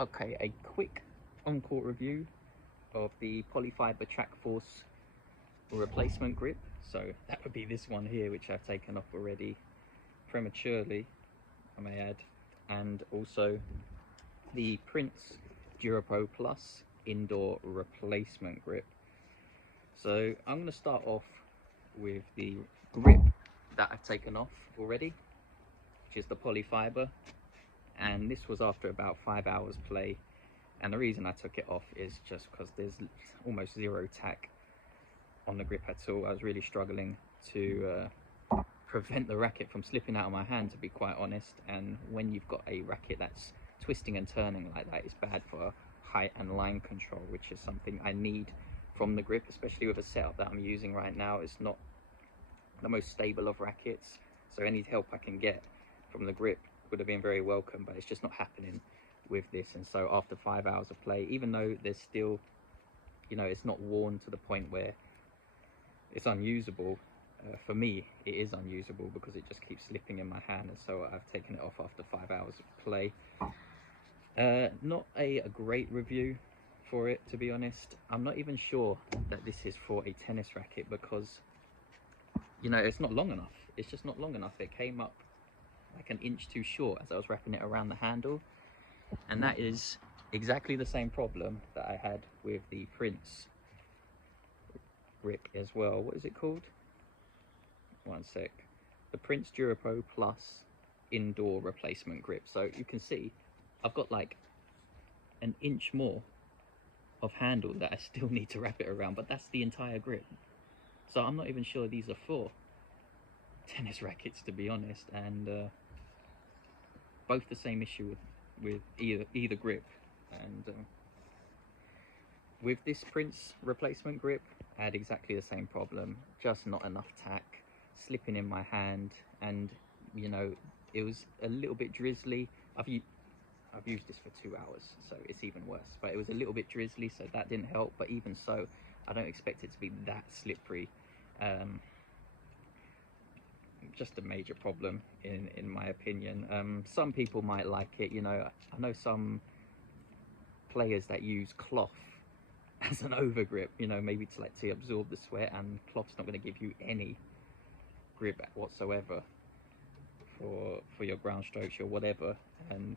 Okay, a quick on-court review of the Polyfibre Track Force replacement grip. So that would be this one here, which I've taken off already prematurely, I may add, and also the Prince Durapro Plus indoor replacement grip. So I'm going to start off with the grip that I've taken off already, which is the Polyfibre, and this was after about 5 hours play. And the reason I took it off is just because there's almost zero tack on the grip at all. I was really struggling to prevent the racket from slipping out of my hand, to be quite honest. And when you've got a racket that's twisting and turning like that, it's bad for height and line control, which is something I need from the grip, especially with a setup that I'm using right now. It's not the most stable of rackets, so any help I can get from the grip would have been very welcome, but it's just not happening with this. And so after 5 hours of play, even though there's still, you know, it's not worn to the point where it's unusable, for me it is unusable because it just keeps slipping in my hand, and so I've taken it off after 5 hours of play. Not a great review for it, to be honest. I'm not even sure that this is for a tennis racket because, you know, it's not long enough. It's just not long enough. It came up like an inch too short as I was wrapping it around the handle, and that is exactly the same problem that I had with the Prince grip as well. What is it called? One sec. The Prince Durapro Plus indoor replacement grip. So you can see I've got like an inch more of handle that I still need to wrap it around, but that's the entire grip. So I'm not even sure these are for tennis rackets, to be honest, and both the same issue with either grip. And with this Prince replacement grip, I had exactly the same problem, just not enough tack, slipping in my hand, and you know, it was a little bit drizzly. I've used this for 2 hours, so it's even worse, but it was a little bit drizzly, so that didn't help. But even so, I don't expect it to be that slippery. Just a major problem in my opinion. Some people might like it, you know. I know some players that use cloth as an overgrip, you know, maybe to absorb the sweat, and cloth's not going to give you any grip whatsoever for your ground strokes or whatever. And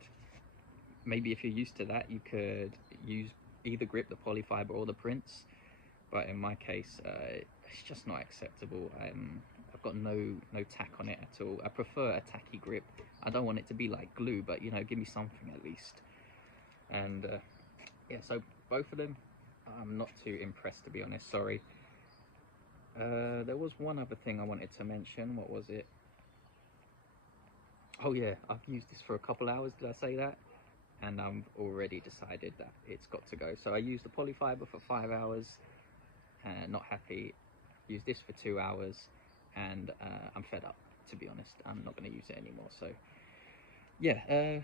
maybe if you're used to that, you could use either grip, the Polyfibre or the Prince, but in my case it's just not acceptable. I've got no tack on it at all. I prefer a tacky grip. I don't want it to be like glue, but you know, give me something at least. And yeah, so both of them, I'm not too impressed, to be honest. Sorry. There was one other thing I wanted to mention. What was it? Oh yeah, I've used this for a couple hours. Did I say that? And I've already decided that it's got to go. So I used the Polyfibre for 5 hours, not happy. Used this for 2 hours, and I'm fed up, to be honest. I'm not going to use it anymore. So yeah,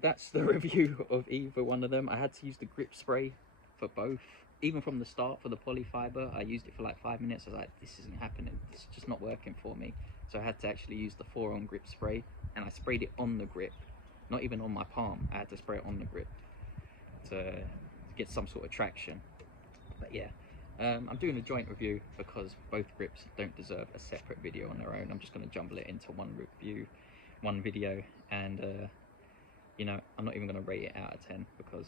that's the review of either one of them. I had to use the grip spray for both. Even from the start for the Polyfibre, I used it for like 5 minutes. I was like, this isn't happening. It's just not working for me. So I had to actually use the 4-on grip spray, and I sprayed it on the grip, not even on my palm. I had to spray it on the grip to get some sort of traction. But yeah, I'm doing a joint review because both grips don't deserve a separate video on their own. I'm just going to jumble it into one review, one video, and you know, I'm not even going to rate it out of 10 because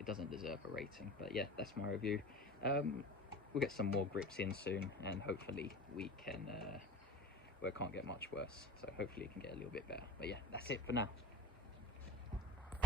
it doesn't deserve a rating. But yeah, that's my review. We'll get some more grips in soon, and hopefully we can, well, it can't get much worse, so hopefully it can get a little bit better. But yeah, that's it for now.